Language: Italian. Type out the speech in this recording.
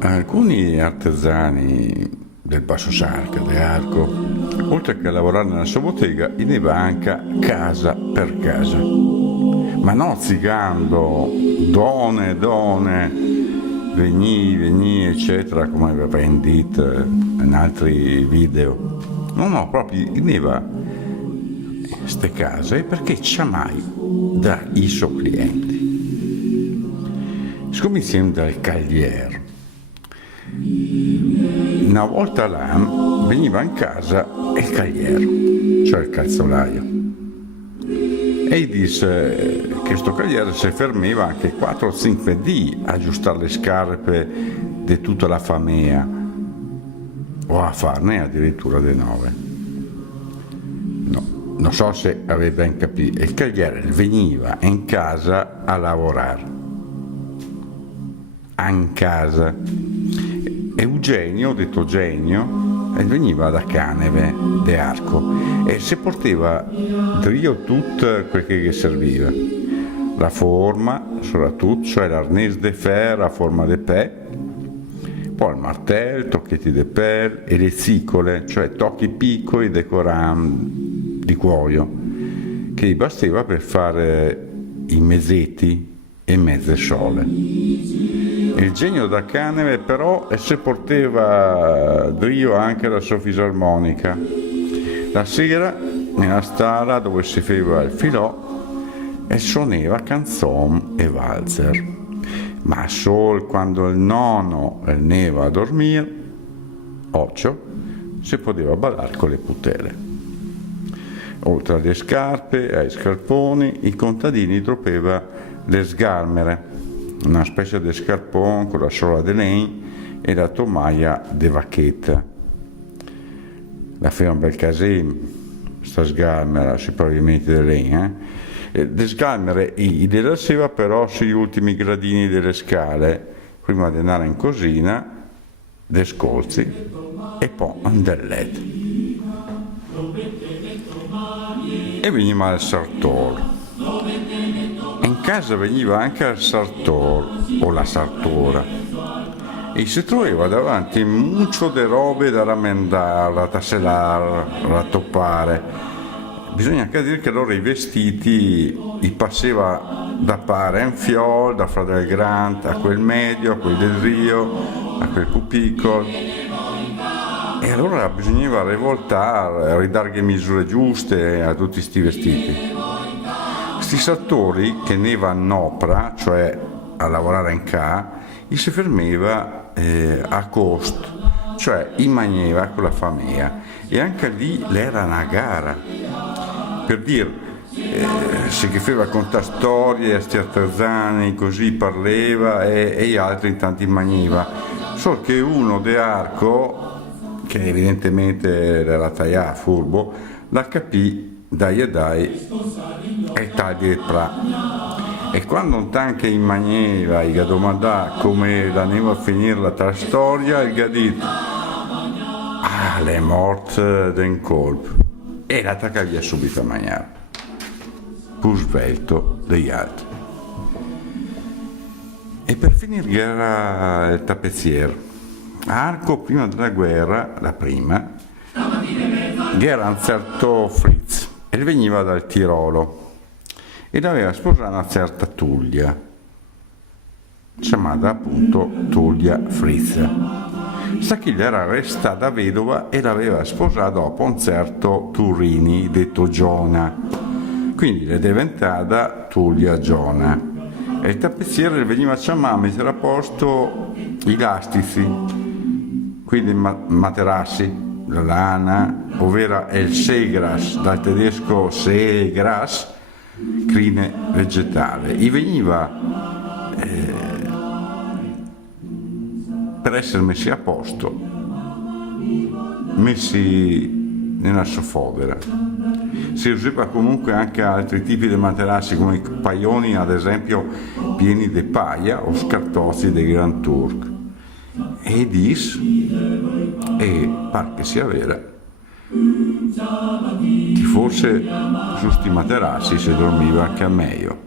Alcuni artigiani del Basso Sarca, de Arco, oltre che a lavorare nella sua bottega, ineva anche casa per casa, ma non zigando, donne, veni, eccetera, come aveva indito in altri video. No, proprio ineva queste case perché c'è mai dai suoi clienti. Scominciamo dal cagliere. Una volta l'anno veniva in casa il cagliere, cioè il calzolaio, e disse che sto cagliere si fermava anche 4 o 5 dì a aggiustare le scarpe di tutta la famiglia, o a farne addirittura di 9. No, non so se avete ben capito, il cagliere veniva in casa a lavorare, in casa. Eugenio, detto Genio, veniva da Caneve, de Arco, e si portava drio tutto quel che serviva. La forma, soprattutto, cioè l'arnese de fer a forma de pè, poi il martello, tocchetti de pel e le zicole, cioè tocchi piccoli decorati di cuoio, che gli bastava per fare i mezzetti e mezze sole. Il genio da Caneve però si portava drio anche la sua fisarmonica. La sera nella stalla dove si faceva il filò e suonava canzone e valzer, ma solo quando il nonno neva a dormire, occhio, si poteva ballare con le putele. Oltre alle scarpe e ai scarponi, i contadini trovavano le sgarmere, una specie di scarpone con la sola di legno e la tomaia di vacchetta. La faceva un bel casino, sta sgarmera, sui pavimenti di legno. Le sgarmere le lasciava però sugli ultimi gradini delle scale, prima di andare in cucina, dei scolzi e poi un del letto. E veniva il sartore. In casa veniva anche il sartor o la sartora e si trovava davanti muccio di robe da rammendare, da tasselare, da toppare. Bisogna anche dire che allora i vestiti li passava da pare in fiol, da fra del grande a quel medio, a quel del rio, a quel più piccolo. E allora bisognava rivoltare, ridare le misure giuste a tutti questi vestiti. Questi sartori che ne vanno opera, cioè a lavorare in ca, gli si fermava a costo, cioè immagneva con la famiglia, e anche lì l'era una gara, per dire, se che faceva contare storie a sti artigiani, così parleva e gli altri intanto immagneva, solo che uno de Arco, che evidentemente era tagliato furbo, la capì dai e tagli il pra. E quando un tanche in maniera gli domandò come l'aneva a finire la tua storia, gli ha detto le morte d'un colpo, e la tacca via subito a mangiare, più svelto degli altri. E per finire era il tappezziere. Arco, prima della guerra, la prima, era un certo Fritz, e veniva dal Tirolo ed aveva sposato una certa Tullia, chiamata appunto Tullia Fritz. Sta che gli era restata vedova e l'aveva sposata dopo un certo Turini, detto Giona, quindi è diventata Tullia Giona. E il tappezziere veniva chiamato a mettere a posto i lastici, quindi materassi, la lana, ovvero il segras, dal tedesco segras, crine vegetale. E veniva per essere messi a posto, messi nella sofodera. Si usava comunque anche altri tipi di materassi, come i paioni, ad esempio, pieni di paia o scartozzi dei Grand Turk. E dis, e par che sia vera, che forse su sti materassi si dormiva anche a meglio.